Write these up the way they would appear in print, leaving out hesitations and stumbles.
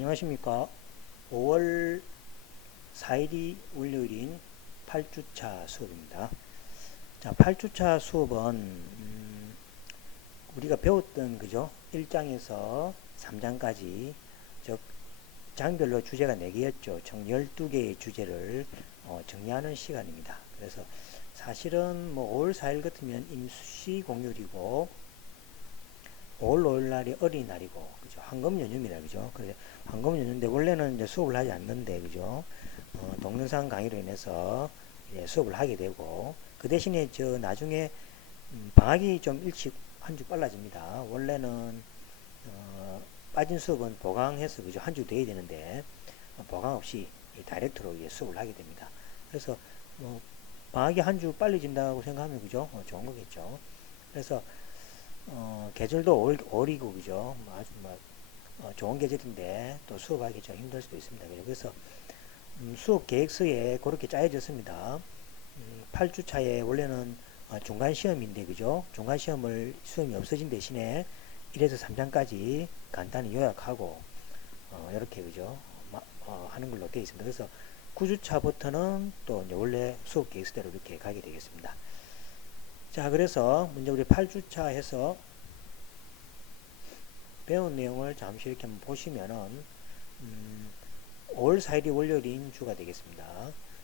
안녕하십니까. 5월 4일이 월요일인 8주차 수업입니다. 자, 8주차 수업은 우리가 배웠던 그죠? 1장에서 3장까지 즉 장별로 주제가 4개였죠. 총 12개의 주제를 정리하는 시간입니다. 그래서 사실은 뭐 5월 4일 같으면 임시 공휴일이고 5월 5일 날이 어린이날이고, 그죠? 황금 연휴입니다, 그죠? 그래, 황금 연휴인데, 원래는 이제 수업을 하지 않는데, 그죠? 동영상 강의로 인해서 수업을 하게 되고, 그 대신에 나중에, 방학이 좀 일찍 한 주 빨라집니다. 원래는, 빠진 수업은 보강해서, 그죠? 한 주 돼야 되는데, 보강 없이 다이렉트로 수업을 하게 됩니다. 그래서, 뭐, 방학이 한 주 빨리 진다고 생각하면, 그죠? 좋은 거겠죠. 그래서, 계절도 5월이고, 그죠? 아주 좋은 계절인데 또 수업하기 좀 힘들 수도 있습니다. 그래서 수업 계획서에 그렇게 짜여졌습니다. 8주차에 원래는 중간 시험인데, 그죠? 중간 시험을 수험이 없어진 대신에 1에서 3장까지 간단히 요약하고 이렇게, 그죠? 하는 걸로 되어 있습니다. 그래서 9주차부터는 또 이제 원래 수업 계획서대로 이렇게 가게 되겠습니다. 자, 그래서 먼저 우리 8주차 해서 배운 내용을 잠시 이렇게 한번 보시면은 5월 4일이 월요일인 주가 되겠습니다.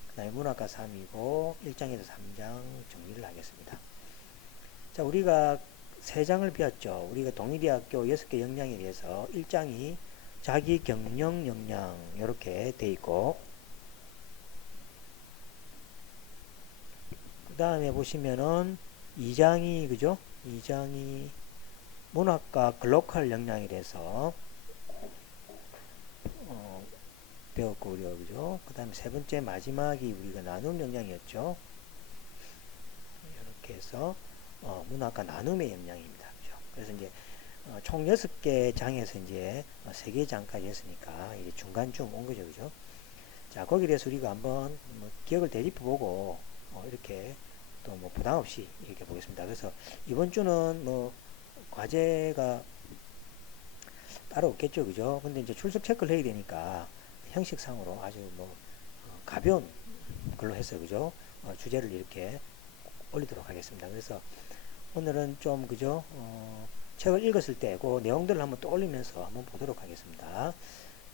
그 다음에 문학과 3이고 1장에서 3장 정리를 하겠습니다. 자, 우리가 3장을 배웠죠. 우리가 동의대학교 6개 역량에 대해서 1장이 자기 경영 역량 이렇게 돼 있고, 그 다음에 보시면은 2장이, 그죠? 2장이 문학과 글로컬 역량에 대해서 배웠고, 우리가, 그죠? 그 다음에 세 번째 마지막이 우리가 나눔 역량이었죠. 이렇게 해서 문학과 나눔의 역량입니다. 그죠? 그래서 이제 총 6개 장에서 이제 3개 장까지 했으니까 이제 중간쯤 온 거죠. 그죠? 자, 거기에 대해서 우리가 한번 기억을 되짚어보고 이렇게 또 뭐 부담 없이 이렇게 보겠습니다. 그래서 이번 주는 뭐 과제가 따로 없겠죠. 그죠? 근데 이제 출석 체크를 해야 되니까 형식상으로 아주 가벼운 걸로 해서, 그죠? 주제를 이렇게 올리도록 하겠습니다. 그래서 오늘은 좀, 그죠? 책을 읽었을 때 그 내용들을 한번 떠올리면서 한번 보도록 하겠습니다.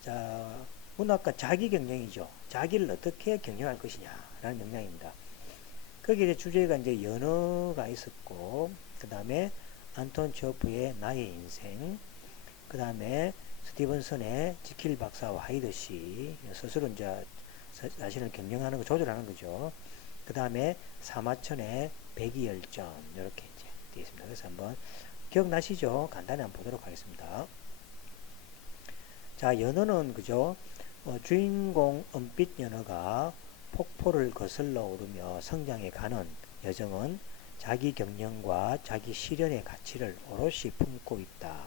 자, 문학과 자기 경영이죠. 자기를 어떻게 경영할 것이냐라는 역량입니다. 거기에 주제가 이제 연어가 있었고, 그 다음에 안톤 체호프의 나의 인생, 그 다음에 스티븐슨의 지킬 박사와 하이드시, 스스로 이제 자신을 경영하는 거, 조절하는 거죠. 그 다음에 사마천의 백이열전, 이렇게 이제 되어 있습니다. 그래서 한번 기억나시죠? 간단히 한번 보도록 하겠습니다. 자, 연어는, 그죠? 주인공 은빛 연어가 폭포를 거슬러 오르며 성장해 가는 여정은 자기 경영과 자기 실현의 가치를 오롯이 품고 있다.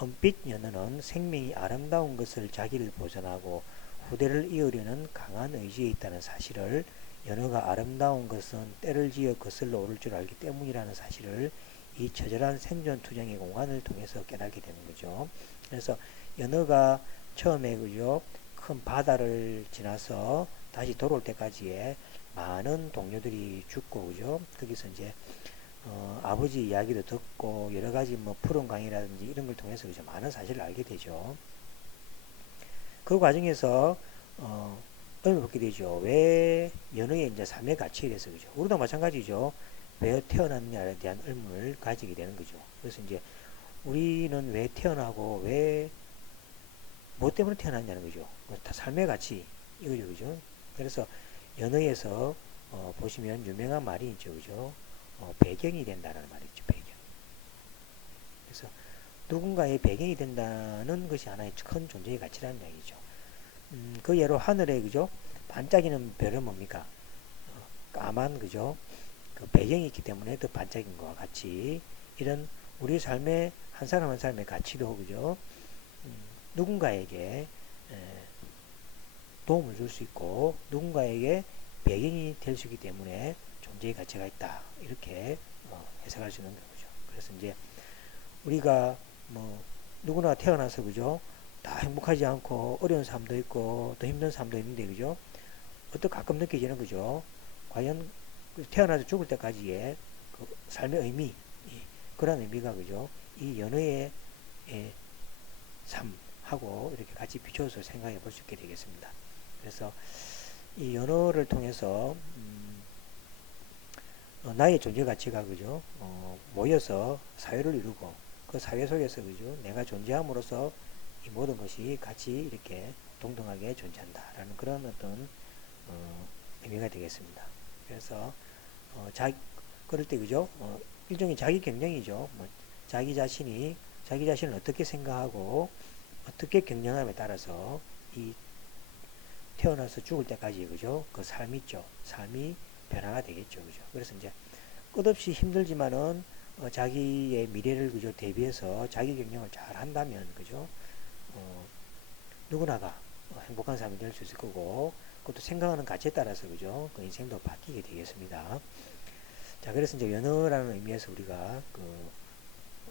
은빛 연어는 생명이 아름다운 것을 자기를 보존하고 후대를 이으려는 강한 의지에 있다는 사실을, 연어가 아름다운 것은 때를 지어 거슬러 오를 줄 알기 때문이라는 사실을 이 처절한 생존 투쟁의 공간을 통해서 깨닫게 되는 거죠. 그래서 연어가 처음에, 그죠? 큰 바다를 지나서 다시 돌아올 때까지의 많은 동료들이 죽고, 그죠? 거기서 이제 아버지 이야기도 듣고 여러 가지 푸른 강이라든지 이런 걸 통해서, 그죠? 많은 사실을 알게 되죠. 그 과정에서 의문을 갖게 되죠. 왜 연어의 이제 삶의 가치에 대해서, 그죠? 우리도 마찬가지죠. 왜 태어났냐에 대한 의문을 가지게 되는 거죠. 그래서 이제 우리는 왜 태어나고 왜 뭐 때문에 태어났냐는 거죠. 다 삶의 가치 이거죠, 그죠? 그래서 연어에서 보시면 유명한 말이 있죠, 그죠? 배경이 된다는 말이 있죠, 배경. 그래서 누군가의 배경이 된다는 것이 하나의 큰 존재의 가치라는 이야기죠. 그 예로 하늘에, 그죠? 반짝이는 별은 뭡니까? 까만, 그죠? 그 배경이 있기 때문에 더 반짝인 것과 같이 이런 우리 삶의 한 사람 한 사람의 가치도, 그죠? 누군가에게 도움을 줄 수 있고 누군가에게 배경이 될 수 있기 때문에 존재의 가치가 있다, 이렇게 해석할 수 있는 거죠. 그래서 이제 우리가 누구나 태어나서, 그죠? 다 행복하지 않고 어려운 삶도 있고 더 힘든 삶도 있는데 그죠? 어떤 가끔 느껴지는 거죠. 과연 태어나서 죽을 때까지의 그 삶의 의미, 그런 의미가 그죠? 이 연애의 삶하고 이렇게 같이 비춰서 생각해 볼 수 있게 되겠습니다. 그래서 이 연어를 통해서 나의 존재 가치가 그죠? 모여서 사회를 이루고 그 사회 속에서 그죠? 내가 존재함으로써 이 모든 것이 같이 이렇게 동등하게 존재한다라는 그런 어떤 의미가 되겠습니다. 그래서 그럴 때 그죠? 일종의 자기 경영이죠. 뭐 자기 자신을 어떻게 생각하고 어떻게 경영함에 따라서 이 태어나서 죽을 때까지 그죠? 그 삶이 있죠. 삶이 변화가 되겠죠. 그죠? 그래서 이제 끝없이 힘들지만은 자기의 미래를 그죠? 대비해서 자기 경영을 잘 한다면 그죠? 어, 누구나가 행복한 삶이 될 수 있을 거고 그것도 생각하는 가치에 따라서 그죠? 그 인생도 바뀌게 되겠습니다. 자, 그래서 이제 연애라는 의미에서 우리가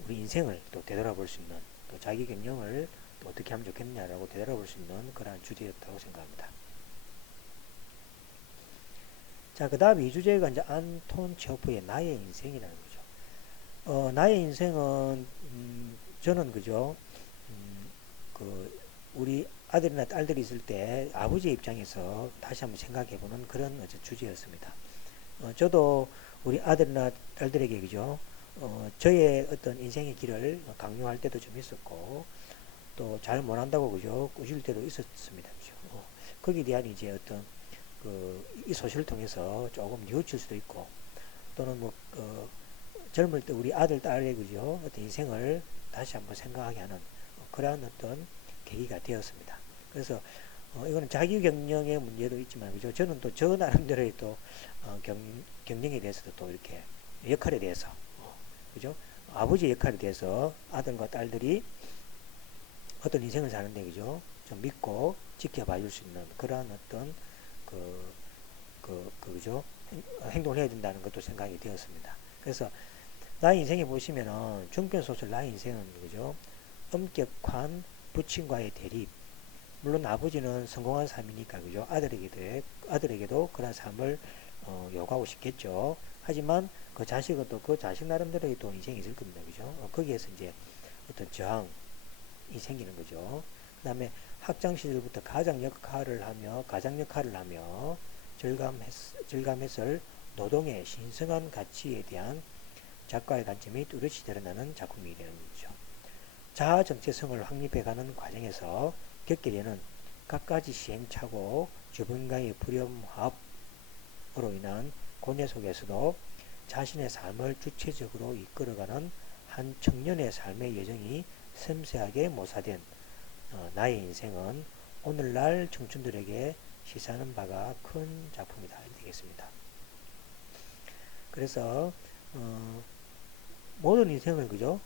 우리 인생을 또 되돌아볼 수 있는 또 자기 경영을 또 어떻게 하면 좋겠냐라고 되돌아볼 수 있는 그러한 주제였다고 생각합니다. 자, 그 다음 이 주제가 이제 안톤 체호프의 나의 인생이라는 거죠. 나의 인생은 저는 그죠. 음, 그 우리 아들이나 딸들이 있을 때 아버지의 입장에서 다시 한번 생각해보는 그런 주제였습니다. 저도 우리 아들이나 딸들에게 그죠. 저의 어떤 인생의 길을 강요할 때도 좀 있었고 또 잘 못한다고 그죠. 꾸실 때도 있었습니다. 그죠. 거기에 대한 이제 어떤 이 소식을 통해서 조금 뉘우칠 수도 있고 또는 뭐 젊을 때 우리 아들 딸의 그죠 어떤 인생을 다시 한번 생각하게 하는 그러한 어떤 계기가 되었습니다. 그래서 이거는 자기 경영의 문제도 있지만 그죠 저는 또 저 나름대로의 또 경영에 대해서도 또 이렇게 역할에 대해서 그죠 아버지 역할에 대해서 아들과 딸들이 어떤 인생을 사는데 그죠 좀 믿고 지켜봐 줄 수 있는 그러한 어떤 그, 그죠? 행동을 해야 된다는 것도 생각이 되었습니다. 그래서 나의 인생에 보시면은 중편 소설 나의 인생은 그죠? 엄격한 부친과의 대립. 물론 아버지는 성공한 삶이니까 그죠? 아들에게도 그런 삶을 요구하고 싶겠죠. 하지만 그 자식은 또 그 자식 나름대로의 또 인생이 있을 겁니다. 그죠? 거기에서 이제 어떤 저항이 생기는 거죠. 그 다음에 학창 시절부터 가장 역할을 하며 절감했을 노동의 신성한 가치에 대한 작가의 관점이 뚜렷이 드러나는 작품이 되는 거죠. 자아 정체성을 확립해가는 과정에서 겪게 되는 갖가지 시행착오, 주변과의 불협화음으로 인한 고뇌 속에서도 자신의 삶을 주체적으로 이끌어가는 한 청년의 삶의 여정이 섬세하게 묘사된 나의 인생은 오늘날 청춘들에게 시사하는 바가 큰 작품이다 되겠습니다. 그래서 모든 인생을 그죠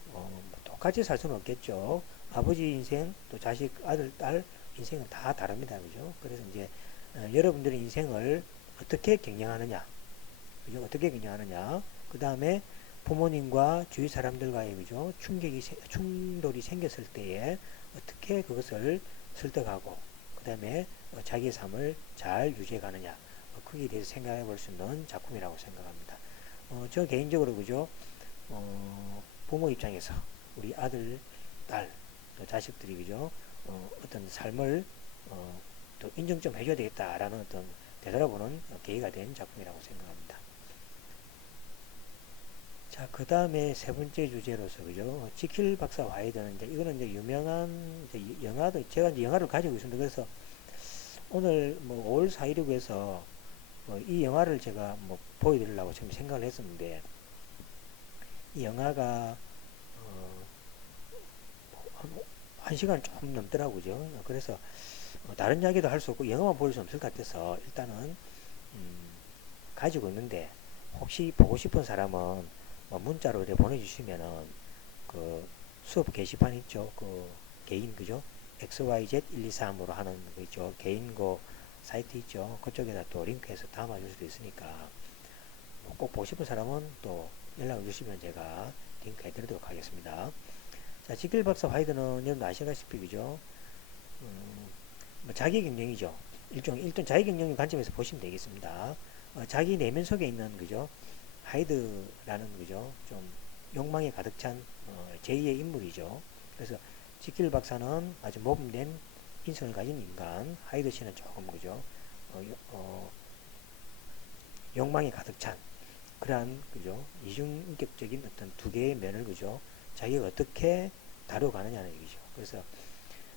똑같이 살 수는 없겠죠. 아버지 인생 또 자식 아들 딸 인생은 다 다릅니다. 그죠? 그래서 이제 여러분들의 인생을 어떻게 경영하느냐, 그죠? 어떻게 경영하느냐. 그 다음에 부모님과 주위 사람들과의 그죠 충돌이 생겼을 때에 어떻게 그것을 설득하고 그 다음에 자기의 삶을 잘 유지해 가느냐 거기에 대해서 생각해 볼 수 있는 작품이라고 생각합니다. 저 개인적으로 그죠 부모 입장에서 우리 아들 딸 자식들이 그죠 어떤 삶을 또 인정 좀 해줘야 되겠다라는 어떤 되돌아보는 계기가 된 작품이라고 생각합니다. 자, 그 다음에 세 번째 주제로서, 그죠? 지킬 박사 와이드는 이제, 이거는 이제 유명한 이제 영화도, 제가 이제 영화를 가지고 있습니다. 그래서 오늘 뭐 5월 4일이고 해서 이 영화를 제가 뭐 보여드리려고 지금 생각을 했었는데, 이 영화가, 한 시간 조금 넘더라고요. 그래서 다른 이야기도 할 수 없고, 영화만 볼 수 없을 것 같아서, 일단은, 가지고 있는데, 혹시 보고 싶은 사람은 문자로 이렇게 보내주시면은 그 수업 게시판 있죠. 그 개인 그죠? XYZ123으로 하는 거 있죠. 개인 거 사이트 있죠. 그쪽에다 또 링크해서 담아줄 수도 있으니까 뭐꼭 보고 싶은 사람은 또 연락을 주시면 제가 링크 해드리도록 하겠습니다. 자, 지킬 박사 화이드는 여러분 아시다시피 그죠? 뭐 자기 경영이죠. 일단 자기 경영의 관점에서 보시면 되겠습니다. 자기 내면 속에 있는 그죠 하이드라는 그죠 좀 욕망에 가득 찬 제2의 인물이죠. 그래서 지킬 박사는 아주 모범된 인성을 가진 인간, 하이드 씨는 조금 그죠 욕망에 가득 찬 그러한 그죠 이중인격적인 어떤 두 개의 면을 그죠 자기가 어떻게 다뤄가느냐는 얘기죠. 그래서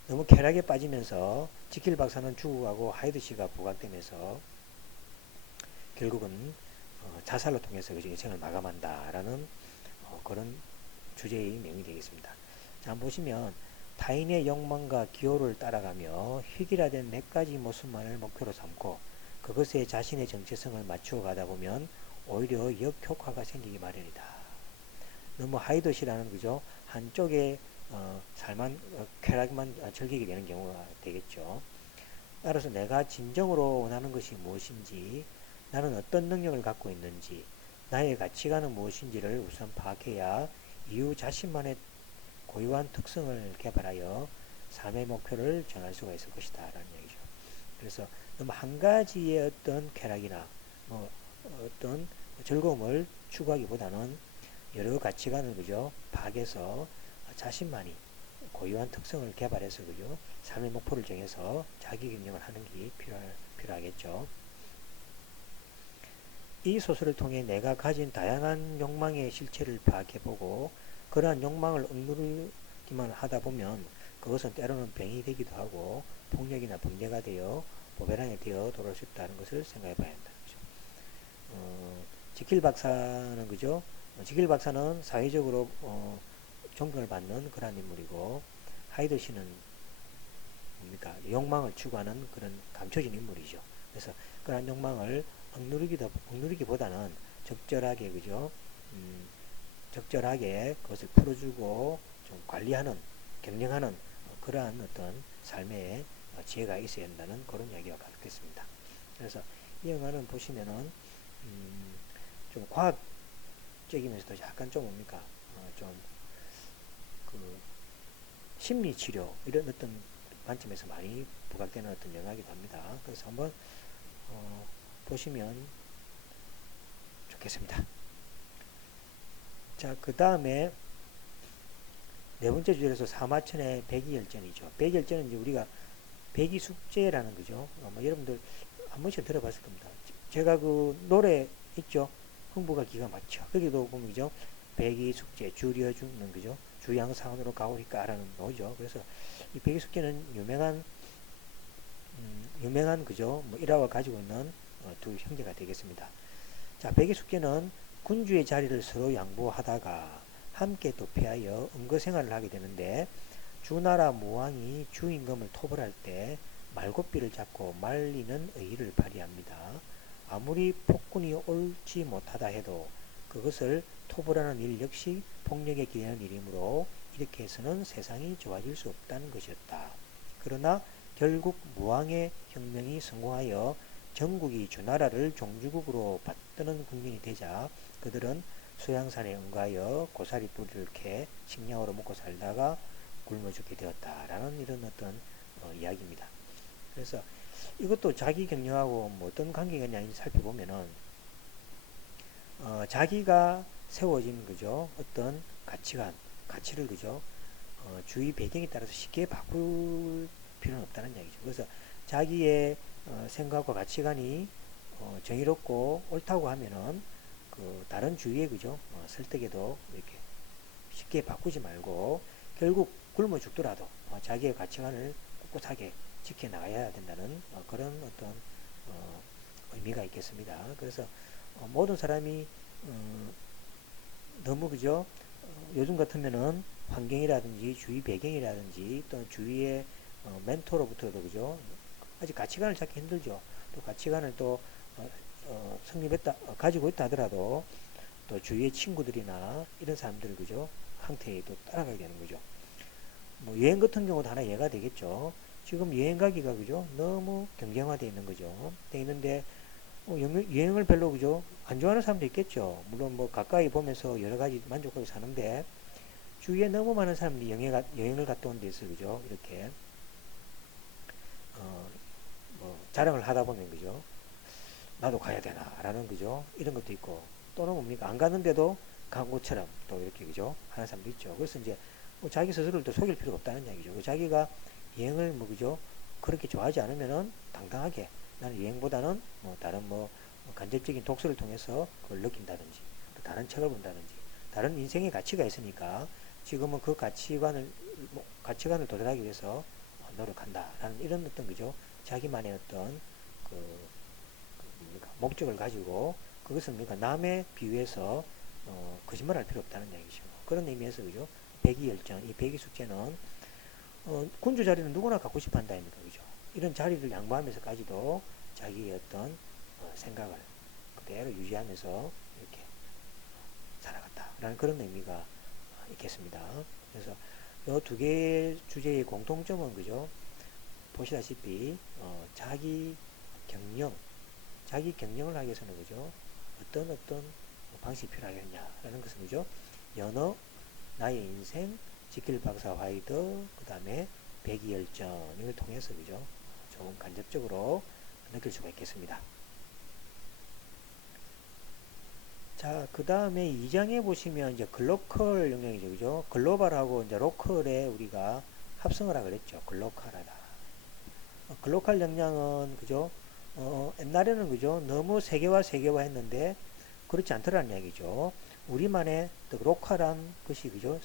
너무 쾌락에 빠지면서 지킬 박사는 죽어가고 하이드 씨가 부각되면서 결국은 자살로 통해서 그죠 인생을 마감한다라는 그런 주제의 내용이 되겠습니다. 자, 한번 보시면 타인의 욕망과 기호를 따라가며 획일화된 몇 가지 모습만을 목표로 삼고 그것에 자신의 정체성을 맞추어 가다 보면 오히려 역효과가 생기기 마련이다. 너무 하이드시라는 그죠 한쪽에 쾌락만 즐기게 되는 경우가 되겠죠. 따라서 내가 진정으로 원하는 것이 무엇인지, 나는 어떤 능력을 갖고 있는지, 나의 가치관은 무엇인지를 우선 파악해야 이후 자신만의 고유한 특성을 개발하여 삶의 목표를 정할 수가 있을 것이다 라는 얘기죠. 그래서 너무 한 가지의 어떤 쾌락이나 뭐 어떤 즐거움을 추구하기보다는 여러 가치관을 그죠 파악해서 자신만이 고유한 특성을 개발해서 그죠 삶의 목표를 정해서 자기 경영을 하는 게 필요하겠죠. 이 소설을 통해 내가 가진 다양한 욕망의 실체를 파악해보고 그러한 욕망을 억누르기만 하다 보면 그것은 때로는 병이 되기도 하고 폭력이나 범죄가 되어 보배랑이 되어 돌아올 수 있다는 것을 생각해 봐야 한다. 그죠? 지킬 박사는 그죠? 지킬 박사는 사회적으로 존경을 받는 그런 인물이고 하이드 씨는 뭡니까? 욕망을 추구하는 그런 감춰진 인물이죠. 그래서 그런 욕망을 억누르기보다는 적절하게 그죠? 적절하게 그것을 풀어주고 좀 관리하는 경영하는 그러한 어떤 삶의 지혜가 있어야 한다는 그런 이야기와 같겠습니다. 그래서 이 영화는 보시면은 좀 과학적이면서도 약간 좀 뭡니까 좀 그 심리 치료 이런 어떤 관점에서 많이 부각되는 어떤 영화이기도 합니다. 그래서 한번 보시면 좋겠습니다. 자, 그 다음에 네 번째 주제에서 사마천의 백이열전이죠. 백이열전은 이제 우리가 백이숙제라는 거죠. 아마 여러분들 한 번씩 들어봤을 겁니다. 제가 그 노래 있죠. 흥부가 기가 막혀. 거기도 보면 그죠. 백이숙제 줄여 죽는 그죠. 주양상으로 가오리까라는 노죠. 그래서 이 백이숙제는 유명한 그죠. 뭐 일화가 가지고 있는 두 형제가 되겠습니다. 자, 백이숙제는 군주의 자리를 서로 양보하다가 함께 도피하여 은거생활을 하게 되는데 주나라 무왕이 주임금을 토벌할 때 말고삐를 잡고 말리는 의의를 발휘합니다. 아무리 폭군이 옳지 못하다 해도 그것을 토벌하는 일 역시 폭력에 기대는 일이므로 이렇게 해서는 세상이 좋아질 수 없다는 것이었다. 그러나 결국 무왕의 혁명이 성공하여 전국이 주나라를 종주국으로 받드는 국면이 되자 그들은 수양산에 응가하여 고사리 뿌리를 캐 식량으로 먹고 살다가 굶어 죽게 되었다라는 이런 어떤 이야기입니다. 그래서 이것도 자기 경영하고 뭐 어떤 관계가 있냐 살펴보면은 자기가 세워진 그죠 어떤 가치를 그죠 주위 배경에 따라서 쉽게 바꿀 필요는 없다는 얘기죠. 그래서 자기의 생각과 가치관이 정의롭고 옳다고 하면은 그 다른 주위에 그죠 설득에도 이렇게 쉽게 바꾸지 말고 결국 굶어 죽더라도 자기의 가치관을 꿋꿋하게 지켜나가야 된다는 그런 어떤 의미가 있겠습니다. 그래서 모든 사람이 너무 그죠 요즘 같으면은 환경이라든지 주위 배경이라든지 또 주위의 멘토로부터도 그죠 아직 가치관을 찾기 힘들죠. 또 가치관을 또 가지고 있다 하더라도 또 주위의 친구들이나 이런 사람들 그죠 항태에 또 따라가게 되는 거죠. 뭐 여행 같은 경우도 하나 예가 되겠죠. 지금 여행 가기가 그죠 너무 경쟁화되어 있는 거죠. 돼 있는데 여행을 별로 그죠 안 좋아하는 사람도 있겠죠. 물론 뭐 가까이 보면서 여러 가지 만족하고 사는데 주위에 너무 많은 사람들이 여행을 갔다 온 데서 그죠 이렇게 어, 뭐 자랑을 하다 보면 그죠? 나도 가야 되나라는 그죠? 이런 것도 있고 또는 뭡니까? 안 가는데도 간 것처럼 또 이렇게 그죠? 하는 사람도 있죠. 그래서 이제 뭐 자기 스스로를 또 속일 필요가 없다는 얘기죠. 자기가 여행을 뭐 그죠? 그렇게 좋아하지 않으면은 당당하게 나는 여행보다는 뭐 다른 뭐 간접적인 독서를 통해서 그걸 느낀다든지 또 다른 책을 본다든지 다른 인생의 가치가 있으니까 지금은 그 가치관을 가치관을 도달하기 위해서 노력한다라는 이런 어떤 그죠? 자기만의 어떤 그 목적을 가지고 그것은 그러니까 남에 비유해서 거짓말할 필요 없다는 얘기죠. 그런 의미에서 그죠? 백이열전, 이 백이숙제는 군주 자리는 누구나 갖고 싶어 한다 입니다. 그죠? 이런 자리를 양보하면서까지도 자기의 어떤 생각을 그대로 유지하면서 이렇게 살아갔다라는 그런 의미가 있겠습니다. 그래서 이 두 개의 주제의 공통점은 그죠? 보시다시피 자기 경영, 자기 경영을 하기 위해서는 그죠? 어떤 방식이 필요하겠냐라는 것은 그죠? 연어, 나의 인생, 지킬 박사 화이더, 그 다음에 백이열전을 통해서 그죠? 조금 간접적으로 느낄 수가 있겠습니다. 자, 그 다음에 2장에 보시면 이제 글로컬 영역이죠, 그죠? 글로벌하고 이제 로컬에 우리가 합성을 하라 그랬죠. 글로컬하다. 글로컬 역량은 그죠? 옛날에는 그죠? 너무 세계화 했는데 그렇지 않더라는 이야기죠. 우리만의 로컬한 것이 그죠?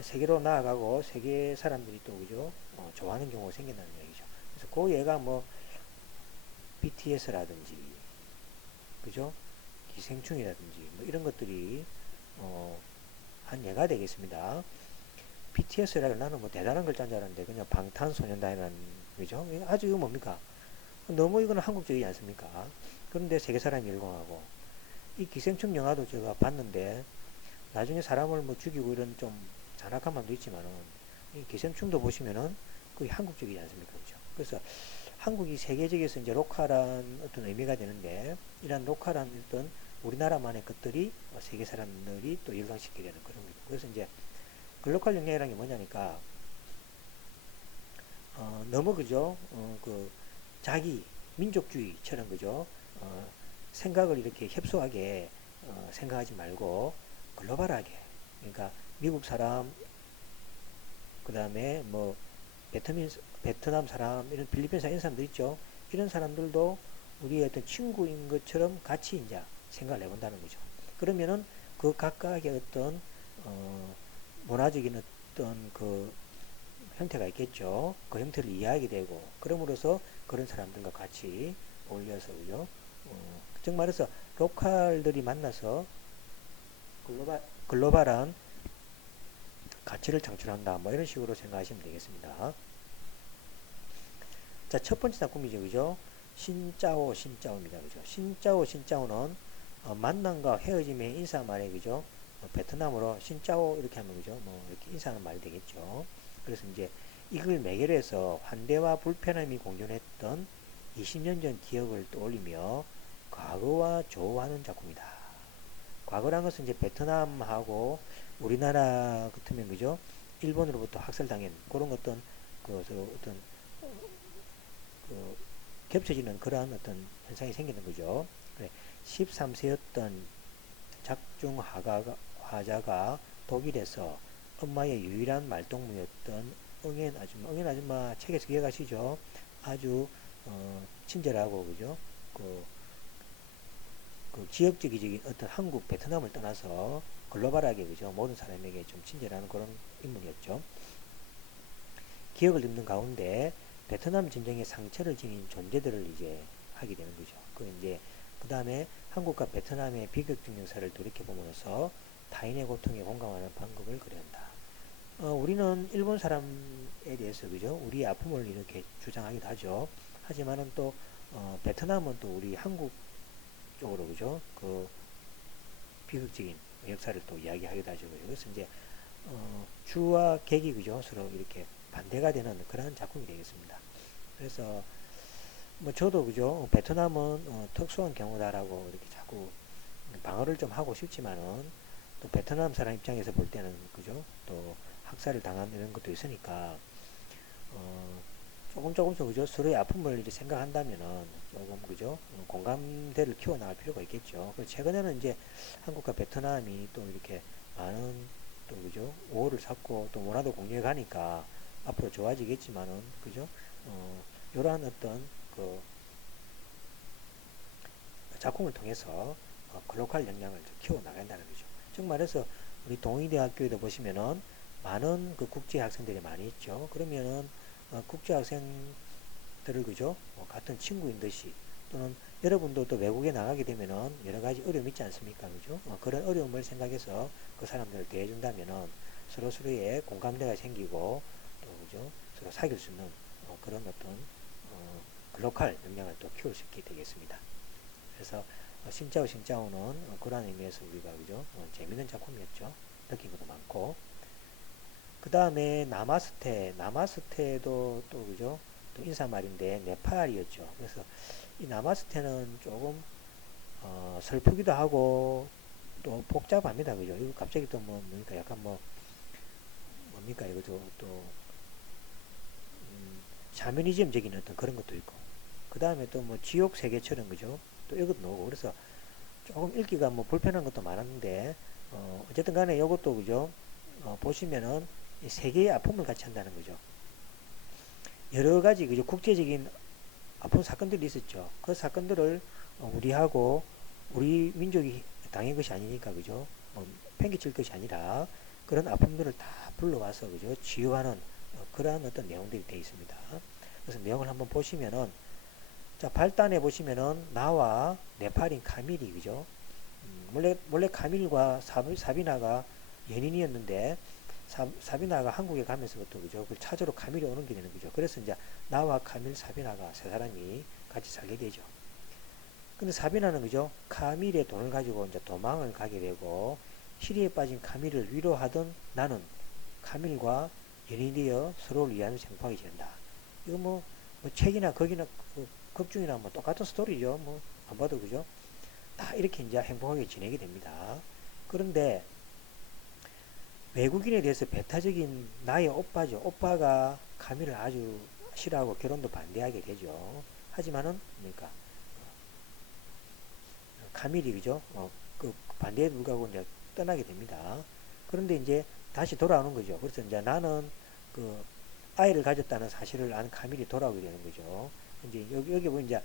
세계로 나아가고 세계 사람들이 또 그죠? 좋아하는 경우가 생긴다는 얘기죠. 그래서 그 예가 뭐 BTS라든지 그죠? 기생충이라든지 뭐 이런 것들이 한 예가 되겠습니다. BTS라는 나는 뭐 대단한 글자인 줄 알았는데 그냥 방탄소년단이라는 그죠? 아주 이거 뭡니까? 너무 이거는 한국적이지 않습니까? 그런데 세계 사람이 열광하고 이 기생충 영화도 제가 봤는데 나중에 사람을 뭐 죽이고 이런 좀 잔악한 면도 있지만은 이 기생충도 보시면은 그게 한국적이지 않습니까? 그죠? 그래서 한국이 세계적에서 이제 로컬한 어떤 의미가 되는데 이런 로컬한 어떤 우리나라만의 것들이 세계 사람들이 또 열광시키게 되는 그런 거죠. 그래서 이제 글로컬 영향이라는 게 뭐냐니까 너무 그죠? 그 자기 민족주의처럼 그죠? 생각을 이렇게 협소하게 생각하지 말고 글로벌하게 그러니까 미국 사람 그 다음에 뭐 베트남 사람 이런 필리핀 사람 이런 사람들 있죠. 이런 사람들도 우리의 어떤 친구인 것처럼 같이 이제 생각을 해본다는 거죠. 그러면은 그 각각의 어떤 문화적인 어떤 그 형태가 있겠죠. 그 형태를 이해하게 되고 그럼으로써 그런 사람들과 같이 어울려서 그죠. 즉 말해서 로컬들이 만나서 글로벌한 가치를 창출한다. 뭐 이런 식으로 생각하시면 되겠습니다. 자, 첫 번째 작품이죠. 그죠? 신짜오입니다. 그죠? 신짜오는 만남과 헤어짐의 인사말에 그죠? 베트남어로 신짜오 이렇게 하면 그죠? 뭐 이렇게 인사하는 말이 되겠죠. 그래서 이제 이걸 매개로 해서 환대와 불편함이 공존했던 20년 전 기억을 떠올리며 과거와 조화하는 작품이다. 과거란 것은 이제 베트남하고 우리나라 같으면 그죠? 일본으로부터 학살당한 그런 어떤 어떤 그 겹쳐지는 그러한 어떤 현상이 생기는 거죠. 그래, 13세였던 작중 화자가 독일에서 엄마의 유일한 말동무였던 응엔 아줌마 책에서 기억하시죠? 아주 친절하고 그죠? 그, 그 지역적인 어떤 한국, 베트남을 떠나서 글로벌하게 그죠? 모든 사람에게 좀 친절한 그런 인물이었죠. 기억을 입는 가운데 베트남 전쟁의 상처를 지닌 존재들을 이제 하게 되는 거죠. 그 다음에 한국과 베트남의 비극적 역사를 돌이켜보면서 타인의 고통에 공감하는 방법을 그려낸다. 우리는 일본 사람에 대해서 그죠? 우리의 아픔을 이렇게 주장하기도 하죠. 하지만은 또 베트남은 또 우리 한국 쪽으로 그죠? 그 비극적인 역사를 또 이야기하기도 하죠. 그래서 이제 주와 객이 그죠? 서로 이렇게 반대가 되는 그러한 작품이 되겠습니다. 그래서 뭐 저도 그죠? 베트남은 특수한 경우다라고 이렇게 자꾸 방어를 좀 하고 싶지만은 또 베트남 사람 입장에서 볼 때는 그죠? 또 학살을 당한 이런 것도 있으니까 조금씩 그죠? 서로의 아픔을 이제 생각한다면은 조금 그죠? 공감대를 키워나갈 필요가 있겠죠. 그리고 최근에는 이제 한국과 베트남이 또 이렇게 많은 또 그죠? 우호를 샀고 또 문화도 공유해 가니까 앞으로 좋아지겠지만은 그죠? 이러한 어떤 그 작품을 통해서 글로컬 역량을 키워나간다는 거죠. 즉 말해서 우리 동의대학교에도 보시면은 많은 그 국제 학생들이 많이 있죠. 그러면은 국제 학생들을 그죠? 같은 친구인 듯이 또는 여러분도 또 외국에 나가게 되면은 여러 가지 어려움이 있지 않습니까? 그죠? 그런 어려움을 생각해서 그 사람들을 대해준다면은 서로의 공감대가 생기고 또 그죠? 서로 사귈 수 있는 그런 어떤 글로컬 역량을 또 키울 수 있게 되겠습니다. 그래서 신짜오는 그러한 의미에서 우리가 그죠? 재밌는 작품이었죠. 느낀 것도 많고. 그 다음에 나마스테도 또 그죠? 또 인사말인데 네팔이었죠. 그래서 이 나마스테는 조금 슬프기도 하고 또 복잡합니다. 그죠? 이거 갑자기 또 뭐 뭡니까? 약간 뭐 뭡니까? 이거 또 샤머니즘적인 어떤 그런 것도 있고. 그 다음에 또 뭐 지옥 세계처럼 그죠? 또 이것도 나오고 그래서 조금 읽기가 뭐 불편한 것도 많았는데 어쨌든 간에 이것도 그죠? 보시면은 세계의 아픔을 같이 한다는 거죠. 여러 가지 그죠? 국제적인 아픈 사건들이 있었죠. 그 사건들을 우리하고 우리 민족이 당한 것이 아니니까 그죠? 팽개칠 것이 아니라 그런 아픔들을 다 불러와서 그죠? 치유하는 그러한 어떤 내용들이 되어 있습니다. 그래서 내용을 한번 보시면은 자 발단해 보시면은 나와 네팔인 카밀이 그죠? 원래 카밀과 사비나가 연인이었는데 사비나가 한국에 가면서부터 그죠? 그 찾으러 카밀이 오는 게 되는 거죠. 그래서 이제 나와 카밀, 사비나가 세 사람이 같이 살게 되죠. 근데 사비나는 그죠? 카밀의 돈을 가지고 이제 도망을 가게 되고 시리에 빠진 카밀을 위로하던 나는 카밀과 연인이 되어 서로를 위하며 생포하게 된다. 이거 뭐 책이나 거기나 극중이나 뭐 똑같은 스토리죠. 뭐 안 봐도 그죠? 다 이렇게 이제 행복하게 지내게 됩니다. 그런데 외국인에 대해서 배타적인 나의 오빠죠. 오빠가 카밀을 아주 싫어하고 결혼도 반대하게 되죠. 하지만은 그러니까 카밀이 그죠? 그 반대에 불구하고 이제 떠나게 됩니다. 그런데 이제 다시 돌아오는 거죠. 그래서 이제 나는 그 아이를 가졌다는 사실을 아는 카밀이 돌아오게 되는 거죠. 이제 여기 보면 이제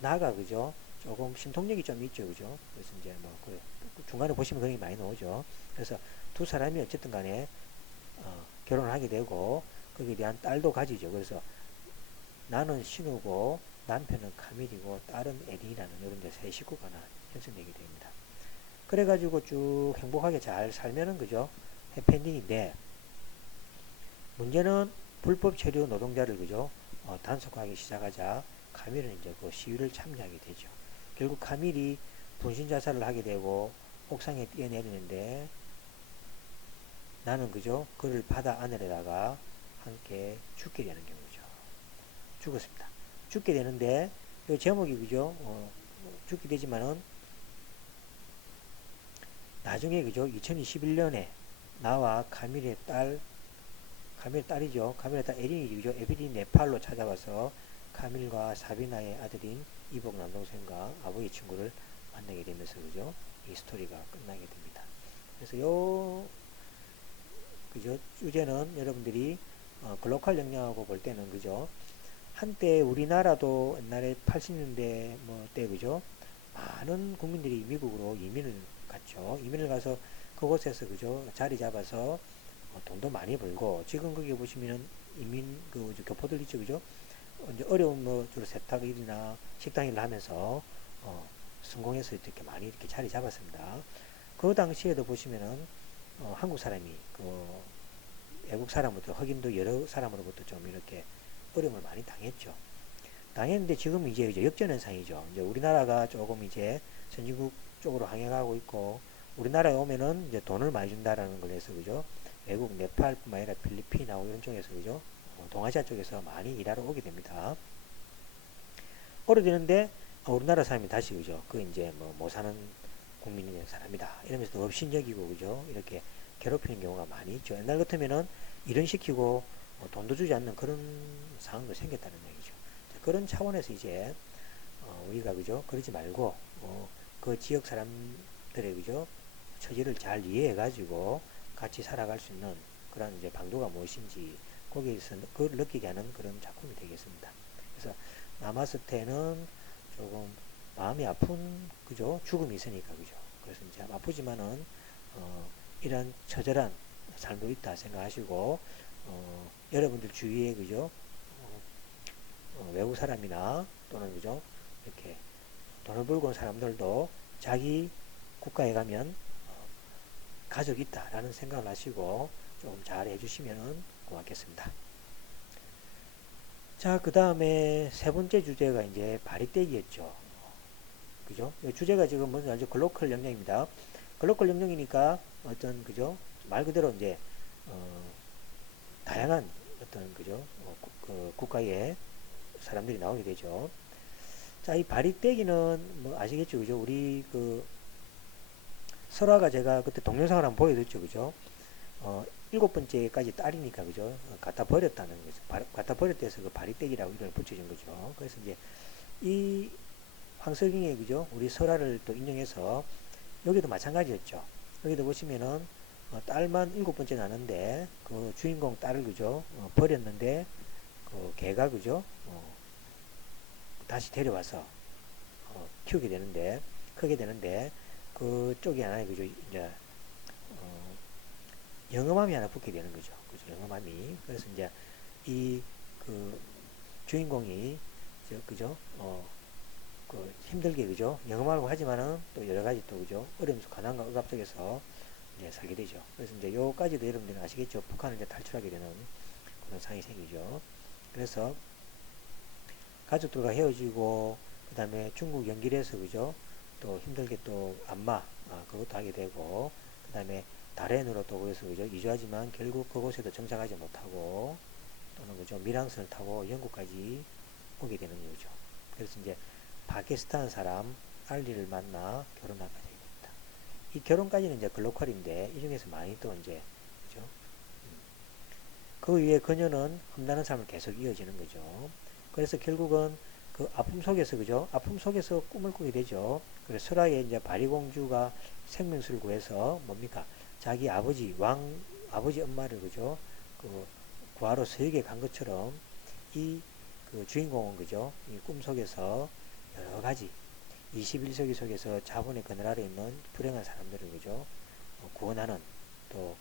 나가 그죠? 조금 신통력이 좀 있죠, 그죠? 그래서 이제 뭐그 중간에 보시면 그런 게 많이 나오죠. 그래서 두 사람이 어쨌든 간에 결혼을 하게 되고 거기에 대한 딸도 가지죠. 그래서 나는 신우고 남편은 카밀이고 딸은 에린이라는 이런 이제 세 식구가 형성되게 됩니다. 그래가지고 쭉 행복하게 잘 살면은 그죠? 해피엔딩인데 문제는 불법 체류 노동자를 그죠? 단속하기 시작하자 카밀은 이제 그 시위를 참여하게 되죠. 결국 카밀이 분신 자살을 하게 되고 옥상에 뛰어내리는데 나는 그죠? 그를 바다 안으로다가 함께 죽게 되는 경우죠. 죽었습니다. 죽게 되는데 이 제목이 그죠? 죽게 되지만은 나중에 그죠? 2021년에 나와 카밀의 딸이죠. 카밀의 딸 에린이 그죠? 에비린 네팔로 찾아와서 카밀과 사비나의 아들인 이복 남동생과 아버지 친구를 만나게 되면서 그죠? 이 스토리가 끝나게 됩니다. 그래서 그죠? 주제는 여러분들이 글로컬 역량하고 볼 때는 그죠? 한때 우리나라도 옛날에 80년대 뭐 때 그죠? 많은 국민들이 미국으로 이민을 갔죠. 이민을 가서 그곳에서 그죠? 자리 잡아서 돈도 많이 벌고 지금 거기 보시면은 이민 그 교포들 있죠, 그죠? 이제 어려운 뭐 주로 세탁 일이나 식당 일을 하면서 성공해서 이렇게 많이 이렇게 자리 잡았습니다. 그 당시에도 보시면은 한국 사람이 그 외국 사람부터 흑인도 여러 사람으로부터 좀 이렇게 어려움을 많이 당했죠. 당했는데 지금 이제 역전현상이죠. 이제 우리나라가 조금 이제 선진국 쪽으로 항해가고 있고 우리나라에 오면은 이제 돈을 많이 준다라는 걸 해서 그죠? 외국 네팔뿐만 아니라 필리핀하고 이런 쪽에서 그죠? 동아시아 쪽에서 많이 일하러 오게 됩니다. 오래 되는데 우리나라 사람이 다시 그죠? 그 이제 뭐 못 사는 국민의 사람이다 이러면서 또 업신여기고 그죠? 이렇게 괴롭히는 경우가 많이 있죠. 옛날 같으면은 일은 시키고 돈도 주지 않는 그런 상황도 생겼다는 얘기죠. 그런 차원에서 이제 우리가 그죠 그러지 말고 그 지역 사람들의 그죠 처지를 잘 이해해 가지고 같이 살아갈 수 있는 그런 이제 방도가 무엇인지 거기에서 그걸 느끼게 하는 그런 작품이 되겠습니다. 그래서 나마스테는 조금 마음이 아픈 그죠 죽음이 있으니까 그죠. 그래서 이제 아프지만은 이런 처절한 삶도 있다 생각하시고 여러분들 주위에 그죠 외국 사람이나 또는 그죠 이렇게 돈을 벌고 온 사람들도 자기 국가에 가면 가족이 있다라는 생각을 하시고 좀 잘 해주시면 고맙겠습니다. 자, 그 다음에 세 번째 주제가 이제 바리떼기였죠. 그죠? 주제가 지금 뭔지 알죠? 글로컬 영역입니다. 글로컬 영역이니까 어떤 그죠? 말 그대로 이제 다양한 어떤 그죠? 그 국가의 사람들이 나오게 되죠. 자, 이 바리떼기는 뭐 아시겠죠? 그죠? 우리 그 설화가 제가 그때 동영상을 한번 보여줬죠. 그죠? 일곱 번째까지 딸이니까 그죠? 갖다 버렸다는 거죠. 갖다 버렸다 해서 그 바리떼기라고 이름을 붙여준 거죠. 그래서 이제 이 황석영의 그죠? 우리 설화를 또 인용해서 여기도 마찬가지였죠. 여기도 보시면은 딸만 일곱 번째 나는데 그 주인공 딸을 그죠? 버렸는데 그 개가 그죠? 다시 데려와서 키우게 되는데 크게 되는데 그쪽이 하나의 그죠? 이제 영험함이 하나 붙게 되는 거죠. 그죠? 영험함이. 그래서 이제 이 그 주인공이 그죠? 그 힘들게 그죠? 영험하려고 하지만은 또 여러 가지 또 그죠? 어려움, 가난과 억압 속에서 이제 살게 되죠. 그래서 이제 요까지도 여러분들은 아시겠죠? 북한을 이제 탈출하게 되는 그런 상황이 생기죠. 그래서 가족들과 헤어지고 그 다음에 중국 연길에서 그죠? 또 힘들게 또 안마 그것도 하게 되고 그 다음에 다롄으로 또 거기서 그죠? 이주하지만 결국 그곳에도 정착하지 못하고 또는 그죠? 밀항선을 타고 영국까지 오게 되는 거죠. 그래서 이제 파키스탄 사람 알리를 만나 결혼하게 됩니다. 이 결혼까지는 이제 글로컬인데 이 중에서 많이 또 이제 그죠? 그 위에 그녀는 험난한 삶을 계속 이어지는 거죠. 그래서 결국은 그 아픔 속에서 그죠? 아픔 속에서 꿈을 꾸게 되죠. 그래서 설화의 이제 바리공주가 생명수를 구해서 뭡니까? 자기 아버지 아버지 엄마를 그죠? 그 구하러 서역에 간 것처럼 이 그 주인공은 그죠? 이 꿈 속에서 여러 가지 21세기 속에서 자본의 그늘 아래 있는 불행한 사람들을 그죠? 구원하는 또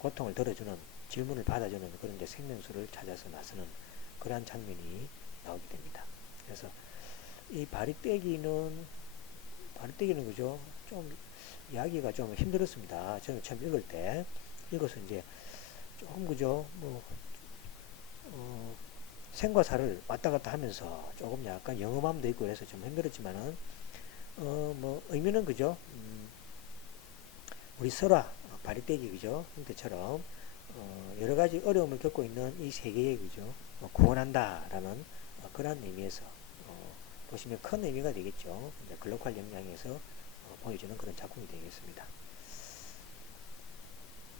고통을 덜어주는 질문을 받아주는 그런 이제 생명수를 찾아서 나서는 그러한 장면이 나오게 됩니다. 그래서 이 바리떼기는 그죠? 좀 이야기가 좀 힘들었습니다. 저는 처음 읽을 때 읽어서 이제 조금 그죠? 뭐 생과 사를 왔다 갔다 하면서 조금 약간 영험함도 있고 그래서 좀 힘들었지만은 뭐 의미는 그죠? 우리 설화 바리떼기 그죠? 형태처럼 여러 가지 어려움을 겪고 있는 이 세계에 그죠? 구원한다라는 그런 의미에서 보시면 큰 의미가 되겠죠. 글로컬 영향에서 보여주는 그런 작품이 되겠습니다.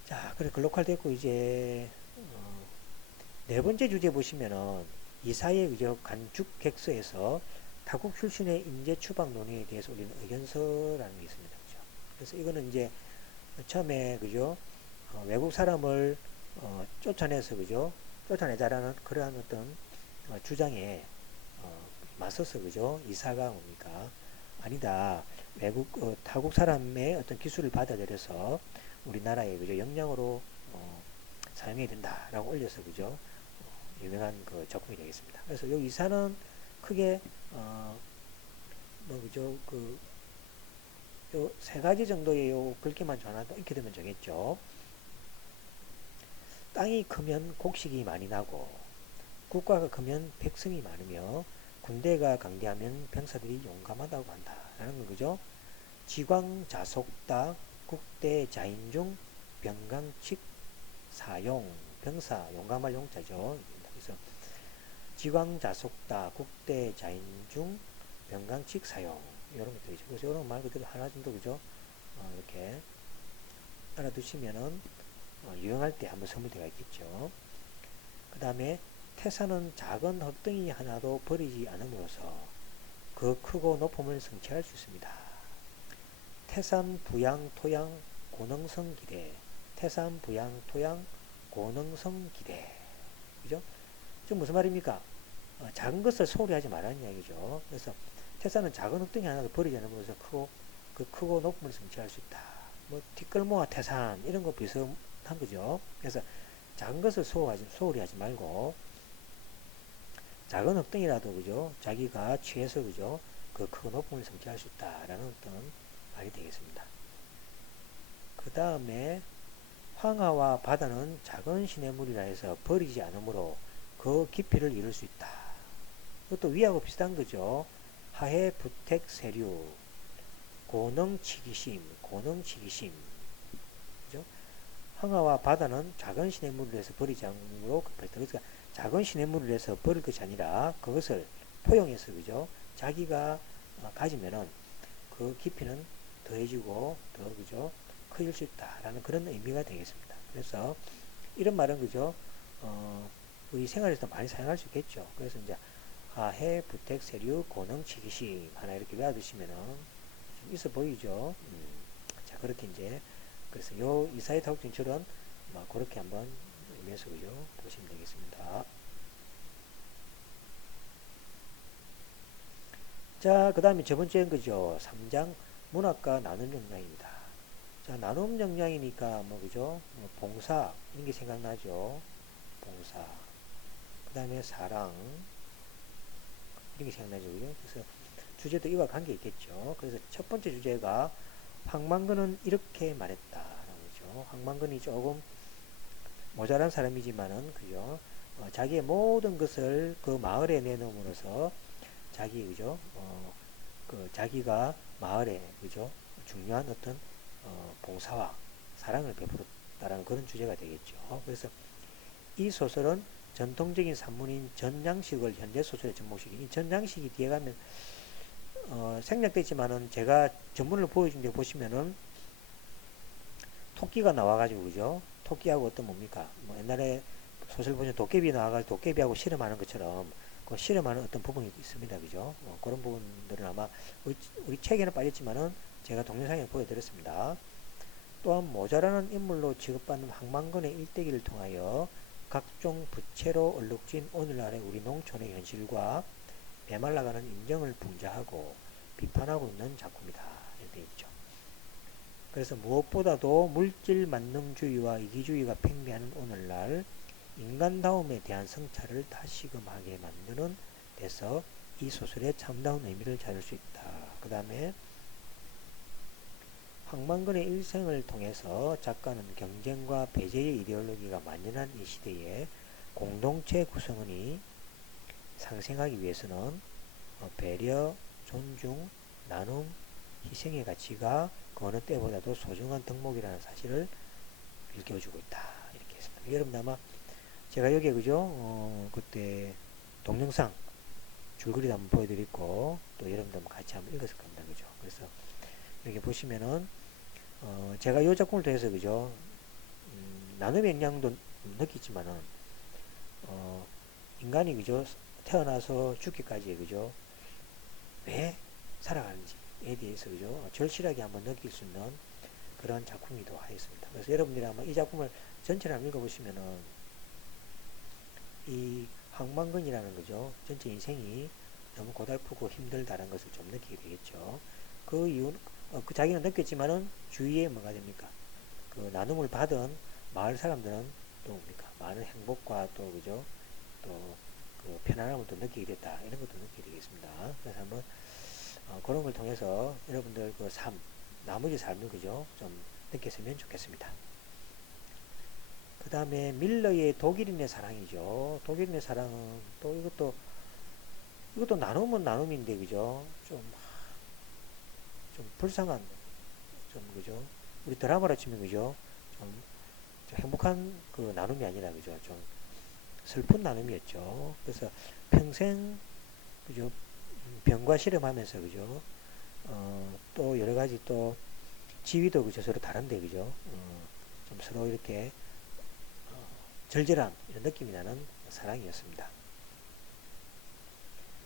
자, 그래 글로컬 됐고 이제 네 번째 주제 보시면은 이사의 그죠? 간축객서에서 타국 출신의 인재 추방 논의에 대해서 올리는 의견서라는 게 있습니다. 그죠? 그래서 이거는 이제 처음에 그죠? 외국 사람을 쫓아내서 그죠? 쫓아내자라는 그러한 어떤 주장에 맞서서 그죠? 이사가 뭡니까? 아니다. 외국 타국 사람의 어떤 기술을 받아들여서 우리나라의 그죠? 역량으로 사용해야 된다라고 올려서 그죠? 유명한 그 작품이 되겠습니다. 그래서 요 이사는 크게 뭐 그죠? 그 요 세 가지 정도의 요 글귀만 전하도 이렇게 되면 정했죠. 땅이 크면 곡식이 많이 나고 국가가 크면 백성이 많으며 군대가 강대하면 병사들이 용감하다고 한다. 라는 거 그죠? 지광자속다 국대자인중 병강칙 사용 병사 용감할 용자죠. 그래서 지광자속다 국대자인중 병강칙 사용 이런 것들이죠. 그래서 이런 말 그대로 하나 정도 그죠? 이렇게 알아두시면은 유용할 때 한번 선물 때가 있겠죠. 그 다음에 태산은 작은 흙덩이 하나도 버리지 않음으로써 그 크고 높음을 성취할 수 있습니다. 태산, 부양, 토양, 고능성 기대. 태산, 부양, 토양, 고능성 기대. 그죠? 지금 무슨 말입니까? 작은 것을 소홀히 하지 말라는 이야기죠. 그래서 태산은 작은 흙덩이 하나도 버리지 않으면서 크고 높음을 성취할 수 있다. 뭐 뒷걸모와 태산 이런 거 비슷한 거죠. 그래서 작은 것을 소홀히 하지 말고 작은 흙덩이라도 그죠? 자기가 취해서 그죠? 그 크고 높음을 성취할 수 있다라는 어떤 말이 되겠습니다. 그 다음에 황하와 바다는 작은 시냇물이라 해서 버리지 않으므로 그 깊이를 이룰 수 있다. 이것도 위하고 비슷한 거죠. 하해, 부택, 세류, 고능, 치기심, 그죠? 황하와 바다는 작은 시냇물을 해서 버리지 않으므로 급했다. 그러니까 작은 시냇물을 해서 버릴 것이 아니라 그것을 포용해서 그죠? 자기가 가지면은 그 깊이는 더해지고 더 그죠? 커질 수 있다라는 그런 의미가 되겠습니다. 그래서 이런 말은 그죠? 우리 생활에서 많이 사용할 수 있겠죠. 그래서 이제 하해, 부택, 세류, 고능, 치기심 하나 이렇게 외워두시면은 좀 있어 보이죠. 자 그렇게 이제 그래서 요 이사의 타국 진출은 그렇게 한번 의미해서 그죠? 보시면 되겠습니다. 자, 그 다음에 저번째는 그죠? 3장 문학과 나눔 역량입니다. 자, 나눔 역량이니까 그죠? 봉사 이런 게 생각나죠. 봉사. 그 다음에 사랑 이런 게 생각나죠. 그죠? 그래서 주제도 이와 관계 있겠죠. 그래서 첫 번째 주제가 황만근은 이렇게 말했다라는 거죠. 황만근이 조금 모자란 사람이지만은 그죠? 자기의 모든 것을 그 마을에 내놓음으로써 자기 그죠? 그 자기가 마을에 그죠? 중요한 어떤 봉사와 사랑을 베풀었다라는 그런 주제가 되겠죠. 그래서 이 소설은 전통적인 산문인 전장식을 현대 소설에 접목시키. 이 전장식이 뒤에 가면 생략되어 있지만은 제가 전문을 보여준 데 보시면은 토끼가 나와가지고 그죠? 토끼하고 어떤 뭡니까? 옛날에 소설 보면 도깨비 나와가지고 도깨비하고 씨름하는 것처럼 그 씨름하는 어떤 부분이 있습니다. 그죠? 그런 부분들은 아마 우리 책에는 빠졌지만은 제가 동영상에 보여드렸습니다. 또한 모자라는 인물로 취급받는 황만근의 일대기를 통하여 각종 부채로 얼룩진 오늘날의 우리 농촌의 현실과 메말라가는 인정을 풍자하고 비판하고 있는 작품이다. 이렇게 있죠. 그래서 무엇보다도 물질 만능주의와 이기주의가 팽배하는 오늘날 인간다움에 대한 성찰을 다시금하게 만드는 데서 이 소설의 참다운 의미를 찾을 수 있다. 그 다음에 황만근의 일생을 통해서 작가는 경쟁과 배제의 이데올로기가 만연한 이 시대에 공동체 구성원이 상생하기 위해서는 배려, 존중, 나눔, 희생의 가치가 그 어느 때보다도 소중한 덕목이라는 사실을 일깨워주고 있다. 이렇게 했습니다. 여러분 아마 제가 여기에 그죠? 그때 동영상 줄거리도 한번 보여드리고 또 여러분들 같이 한번 읽었을 겁니다. 그죠? 그래서 여기 보시면은 제가 이 작품을 통해서 그죠? 나눔의 영향도 느끼지만은 인간이 그죠? 태어나서 죽기까지 그죠? 왜 살아가는지에 대해서 그죠? 절실하게 한번 느낄 수 있는 그런 작품이기도 하였습니다. 그래서 여러분들이 아마 이 작품을 전체를 한번 읽어보시면은 이 황만근이라는 거죠. 전체 인생이 너무 고달프고 힘들다는 것을 좀 느끼게 되겠죠. 그 이유는 그 자기는 느꼈지만은 주위에 뭐가 됩니까? 그 나눔을 받은 마을 사람들은 또 뭡니까? 많은 행복과 또 그죠? 또 그 편안함을 또 느끼게 됐다. 이런 것도 느끼게 되겠습니다. 그래서 한번 그런 걸 통해서 여러분들 그 나머지 삶을 그죠? 좀 느꼈으면 좋겠습니다. 그 다음에 밀러의 독일인의 사랑이죠. 독일인의 사랑은 또 이것도 나눔은 나눔인데 그죠? 좀 불쌍한 좀 그죠? 우리 드라마로 치면 그죠? 좀 행복한 그 나눔이 아니라 그죠? 좀 슬픈 나눔이었죠. 그래서 평생 그죠? 병과 씨름하면서 그죠? 또 여러 가지 또 지위도 그죠? 서로 다른데 그죠? 좀 서로 이렇게 절절함 이런 느낌이 나는 사랑이었습니다.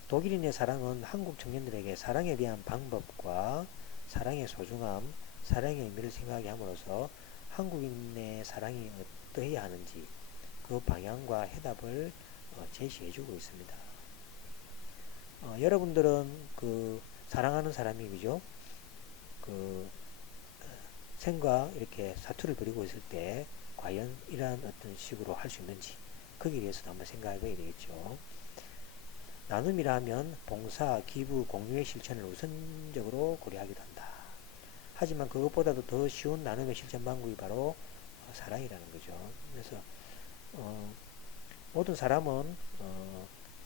독일인의 사랑은 한국 청년들에게 사랑에 대한 방법과 사랑의 소중함, 사랑의 의미를 생각하게 함으로써 한국인의 사랑이 어떠해야 하는지 그 방향과 해답을 제시해주고 있습니다. 여러분들은 그 사랑하는 사람이 그죠? 그 생과 이렇게 사투를 벌이고 있을 때 과연 이러한 어떤 식으로 할 수 있는지 거기에 대해서도 한번 생각해 봐야 되겠죠. 나눔이라 하면 봉사, 기부, 공유의 실천을 우선적으로 고려하기도 한다. 하지만 그것보다도 더 쉬운 나눔의 실천 방법이 바로 사랑이라는 거죠. 그래서 모든 사람은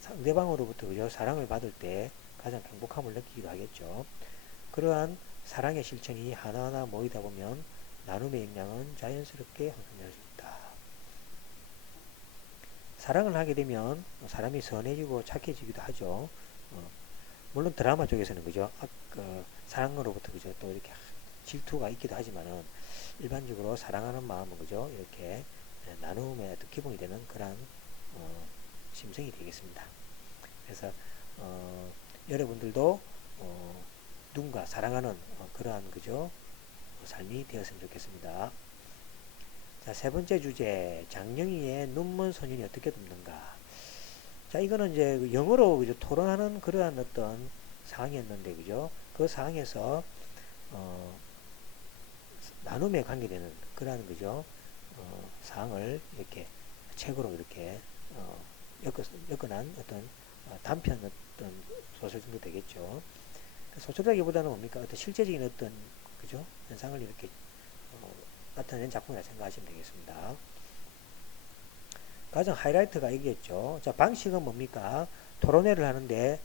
상대방으로부터 그죠? 사랑을 받을 때 가장 행복함을 느끼기도 하겠죠. 그러한 사랑의 실천이 하나하나 모이다 보면 나눔의 역량은 자연스럽게 형성될 수 있다. 사랑을 하게 되면 사람이 선해지고 착해지기도 하죠. 물론 드라마 쪽에서는 그죠? 사랑으로부터 그죠? 또 이렇게 질투가 있기도 하지만은 일반적으로 사랑하는 마음은 그죠? 이렇게 나눔의 어떤 기본이 되는 그런 심성이 되겠습니다. 그래서 여러분들도 누군가 사랑하는 그러한 그죠? 삶이 되었으면 좋겠습니다. 자, 세 번째 주제, 장영희의 눈먼 소년이 어떻게 돕는가. 자, 이거는 이제 영어로 그죠? 토론하는 그러한 어떤 상황이었는데, 그죠? 그 상황에서, 나눔에 관계되는 그러한 그죠? 사항을 이렇게 책으로 이렇게, 엮어난 어떤 단편 어떤 소설 정도 되겠죠. 소설이라기보다는 뭡니까? 어떤 실제적인 어떤, 그죠? 현상을 이렇게, 나타낸 작품이라 생각하시면 되겠습니다. 가장 하이라이트가 이겠죠. 자, 방식은 뭡니까? 토론회를 하는데,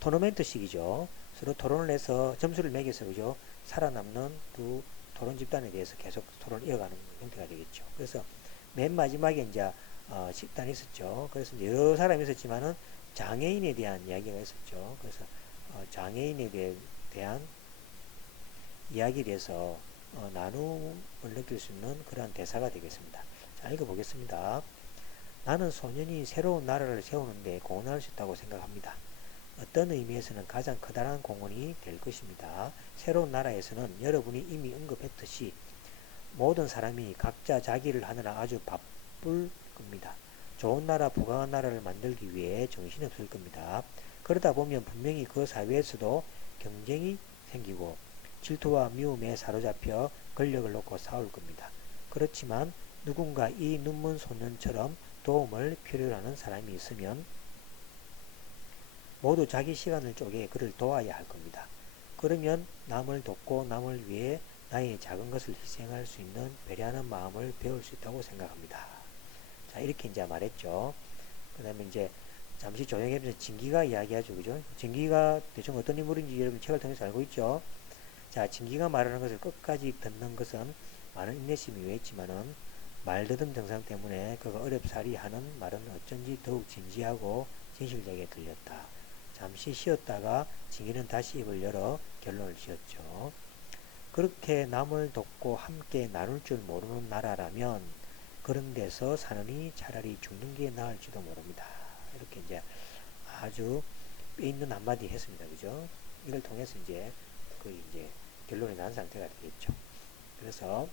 토너멘트식이죠. 서로 토론을 해서 점수를 매겨서, 그죠? 살아남는 두 토론 집단에 대해서 계속 토론을 이어가는 형태가 되겠죠. 그래서 맨 마지막에 이제, 식단이 있었죠. 그래서 여러 사람이 있었지만은 장애인에 대한 이야기가 있었죠. 그래서, 장애인에 대한 이야기에 대해서 나눔을 느낄 수 있는 그러한 대사가 되겠습니다. 자, 읽어보겠습니다. 나는 소년이 새로운 나라를 세우는데 공헌할 수 있다고 생각합니다. 어떤 의미에서는 가장 커다란 공헌이 될 것입니다. 새로운 나라에서는 여러분이 이미 언급했듯이 모든 사람이 각자 자기를 하느라 아주 바쁠 겁니다. 좋은 나라, 부강한 나라를 만들기 위해 정신없을 겁니다. 그러다 보면 분명히 그 사회에서도 경쟁이 생기고 질투와 미움에 사로잡혀 권력을 놓고 싸울 겁니다. 그렇지만 누군가 이 눈먼 소년처럼 도움을 필요로 하는 사람이 있으면 모두 자기 시간을 쪼개 그를 도와야 할 겁니다. 그러면 남을 돕고 남을 위해 나의 작은 것을 희생할 수 있는 배려하는 마음을 배울 수 있다고 생각합니다. 자, 이렇게 이제 말했죠. 그 다음에 이제 잠시 조용해면서 진기가 이야기하죠. 그죠? 진기가 대충 어떤 인물인지 여러분 책을 통해서 알고 있죠. 자, 진기가 말하는 것을 끝까지 듣는 것은 많은 인내심이 요했지만은 말더듬 증상 때문에 그가 어렵사리하는 말은 어쩐지 더욱 진지하고 진실되게 들렸다. 잠시 쉬었다가 진기는 다시 입을 열어 결론을 지었죠. 그렇게 남을 돕고 함께 나눌 줄 모르는 나라라면 그런 데서 사느니 차라리 죽는 게 나을지도 모릅니다. 이렇게 이제 아주 뼈 있는 한마디 했습니다. 그죠? 이걸 통해서 이제 이제 결론이 난 상태가 되겠죠. 그래서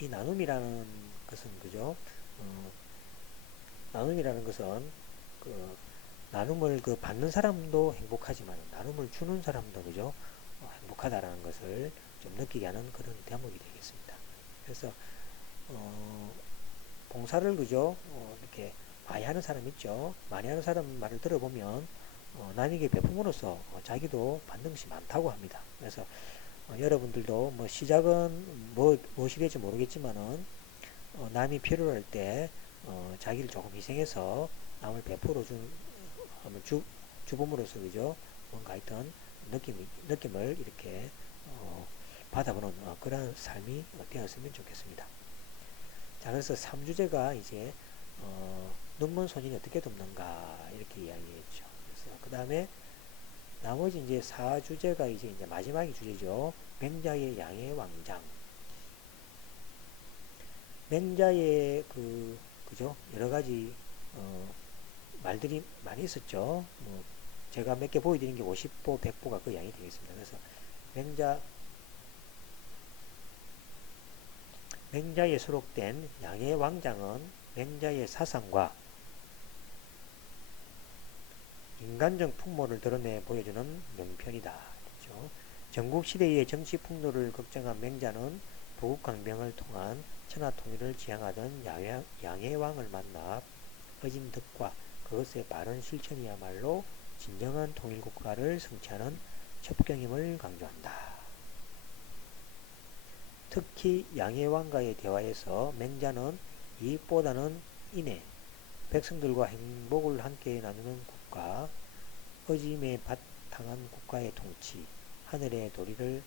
이 나눔이라는 것은 그죠? 나눔이라는 것은 나눔을 받는 사람도 행복하지만 나눔을 주는 사람도 그죠? 행복하다라는 것을 좀 느끼게 하는 그런 대목이 되겠습니다. 그래서 봉사를 그죠? 이렇게 많이 하는 사람 있죠. 많이 하는 사람 말을 들어보면 남에게 베품으로써 자기도 받는 것이 많다고 합니다. 그래서 여러분들도 뭐 시작은 무엇이 될지 모르겠지만은 남이 필요로 할 때 자기를 조금 희생해서 남을 베풀어 주범으로써 그죠? 뭔가 하여튼 느낌을 이렇게 받아보는 그런 삶이 되었으면 좋겠습니다. 자, 그래서 3주제가 이제 눈먼 소년이 어떻게 돕는가 이렇게 이야기했죠. 그래서 그 다음에 나머지 이제 4주제가 이제 마지막이 주제죠. 맹자의 양의 왕장. 맹자의 그죠? 여러 가지 말들이 많이 있었죠. 뭐 제가 몇 개 보여드린 게 50보, 100보가 그 양이 되겠습니다. 그래서 맹자에 수록된 양의 왕장은 맹자의 사상과 인간적 풍모를 드러내 보여주는 명편이다. 그렇죠? 전국시대의 정치 풍조를 걱정한 맹자는 부국강병을 통한 천하통일을 지향하던 양의 왕을 만나 어진 덕과 그것의 바른 실천이야말로 진정한 통일국가를 성취하는 첩경임을 강조한다. 특히 양의 왕과의 대화에서 맹자는 이익보다는 인애, 백성들과 행복을 함께 나누는 국가, 어짐에 바탕한 국가의 통치, 하늘의 도리를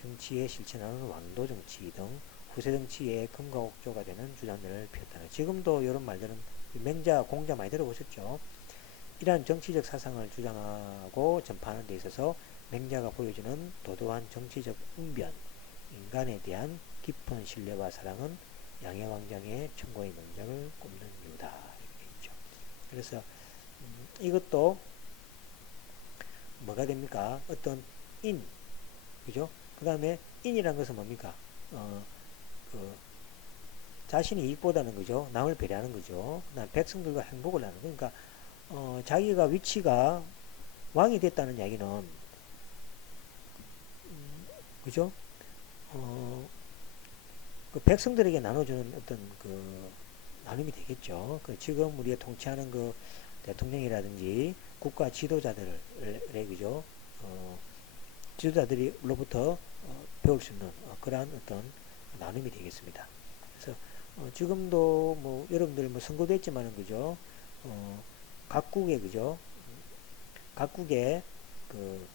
정치에 실천하는 왕도 정치 등 후세 정치의 금과 옥조가 되는 주장들을 폈다. 지금도 이런 말들은 맹자, 공자 많이 들어보셨죠? 이러한 정치적 사상을 주장하고 전파하는 데 있어서 맹자가 보여주는 도도한 정치적 응변, 인간에 대한 깊은 신뢰와 사랑은 양해왕장의 충고의 명작을 꼽는 이유다. 이렇게 있죠. 그래서 이것도 뭐가 됩니까? 어떤 인, 그죠? 그 다음에 인이란 것은 뭡니까? 그 자신의 이익보다는 그죠? 남을 배려하는 거죠. 그다음 백성들과 행복을 나누는 그러니까 자기가 위치가 왕이 됐다는 이야기는 그죠? 그 백성들에게 나눠주는 어떤 그 나눔이 되겠죠. 그 지금 우리가 통치하는 그 대통령이라든지 국가 지도자들의 그죠? 지도자들로부터 배울 수 있는 그러한 어떤 나눔이 되겠습니다. 그래서 지금도 뭐 여러분들 뭐 선거도 했지만은 그죠? 각국의 그죠? 각국의 그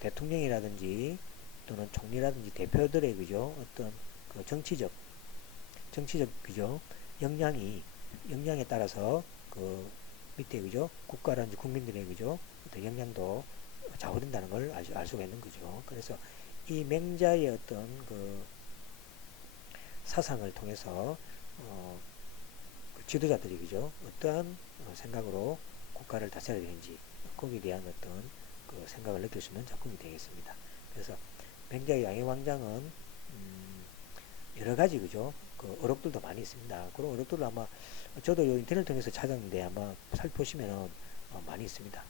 대통령이라든지 또는 총리라든지 대표들의 그죠? 어떤 그 정치적 그죠? 역량에 따라서 그 밑에 그죠? 국가라든지 국민들의 그죠? 어떤 역량도 좌우된다는 걸 알 수가 있는 거죠. 그래서 이 맹자의 어떤 그 사상을 통해서 그 지도자들이 그죠? 어떠한 생각으로 국가를 다스려야 되는지 거기에 대한 어떤 그 생각을 느낄 수 있는 작품이 되겠습니다. 그래서 맹자의 양해왕장은 여러 가지 그죠? 그 어록들도 많이 있습니다. 그런 어록들을 아마 저도 인터넷 통해서 찾았는데 아마 살펴보시면 많이 있습니다.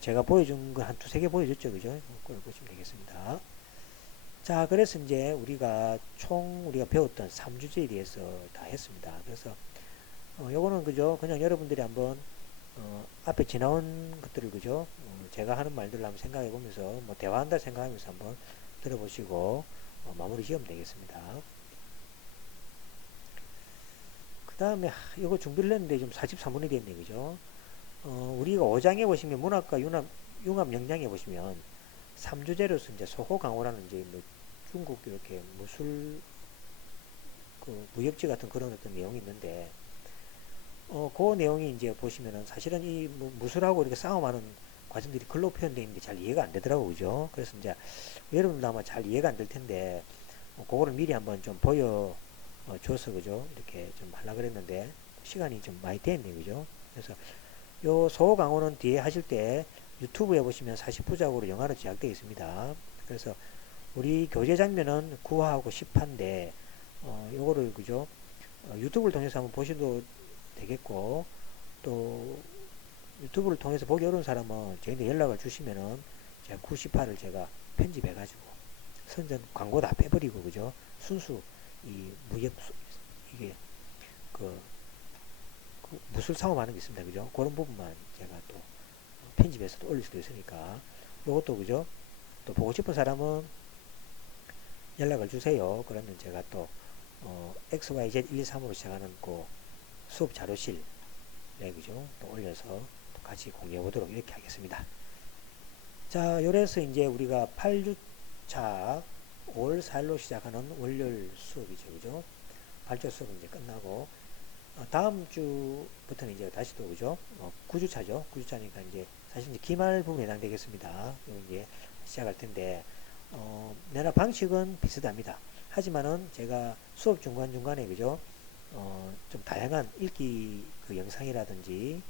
제가 보여준 거 한 두세 개 보여줬죠, 그죠? 그걸 보시면 되겠습니다. 자, 그래서 이제 우리가 배웠던 3주제에 대해서 다 했습니다. 그래서 요거는 그죠? 그냥 여러분들이 한번 앞에 지나온 것들을 그죠? 제가 하는 말들을 한번 생각해 보면서 뭐 대화한다 생각하면서 한번 들어보시고 마무리 지으면 되겠습니다. 그 다음에 이거 준비를 했는데 좀 43분이 됐네, 그죠? 우리가 5장에 보시면 문학과 융합 역량에 보시면 3주제로서 이제 소호 강호라는 이제 뭐 중국 이렇게 무술 그 무협지 같은 그런 어떤 내용이 있는데 그 내용이 이제 보시면은 사실은 이 무술하고 이렇게 싸움하는 과정들이 글로 표현되어 있는데 잘 이해가 안 되더라고요, 그죠? 그래서 이제 여러분도 아마 잘 이해가 안 될 텐데 그거를 미리 한번 좀 보여 줘서 그죠? 이렇게 좀 하려고 그랬는데 시간이 좀 많이 됐네요, 그죠? 그래서 요 소호 강호는 뒤에 하실 때 유튜브에 보시면 40부작으로 영화로 제작되어 있습니다. 그래서 우리 교재 장면은 9화하고 10화인데 요거를 그죠? 유튜브를 통해서 한번 보셔도 되겠고 또 유튜브를 통해서 보기 어려운 사람은 저희한테 연락을 주시면은 제가 90화를 제가 편집해 가지고 선전 광고 다 빼버리고 그죠? 순수 이 무협 이게 그 무술 상업하는 게 있습니다. 그죠? 그런 부분만 제가 또 편집해서 또 올릴 수도 있으니까 요것도 그죠? 또 보고 싶은 사람은 연락을 주세요. 그러면 제가 또 XYZ 1, 2, 3으로 시작하는 그 수업 자료실 그죠? 또 올려서 또 같이 공유해 보도록 이렇게 하겠습니다. 자, 요래서 이제 우리가 8주차 5월 4일로 시작하는 월요일 수업이죠. 그죠? 8주 수업은 이제 끝나고 다음 주부터는 이제 다시 또 그죠? 9주차죠. 9주차니까 이제 사실 이제 기말 부분에 해당되겠습니다. 이제 시작할 텐데 내나 방식은 비슷합니다. 하지만은 제가 수업 중간중간에 그죠? 좀 다양한 읽기 그 영상이라든지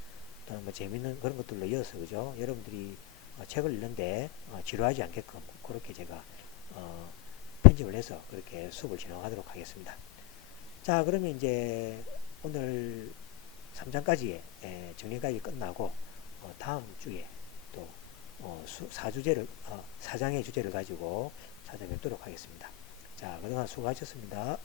또는 뭐 재밌는 그런 것들로 이어서 그죠? 여러분들이 책을 읽는데 지루하지 않게끔 그렇게 제가 어, 편집을 해서 그렇게 수업을 진행하도록 하겠습니다. 자, 그러면 이제 오늘 3장까지의 정리까지 끝나고 다음 주에 또 4장의 주제를 가지고 찾아뵙도록 하겠습니다. 자, 그동안 수고하셨습니다.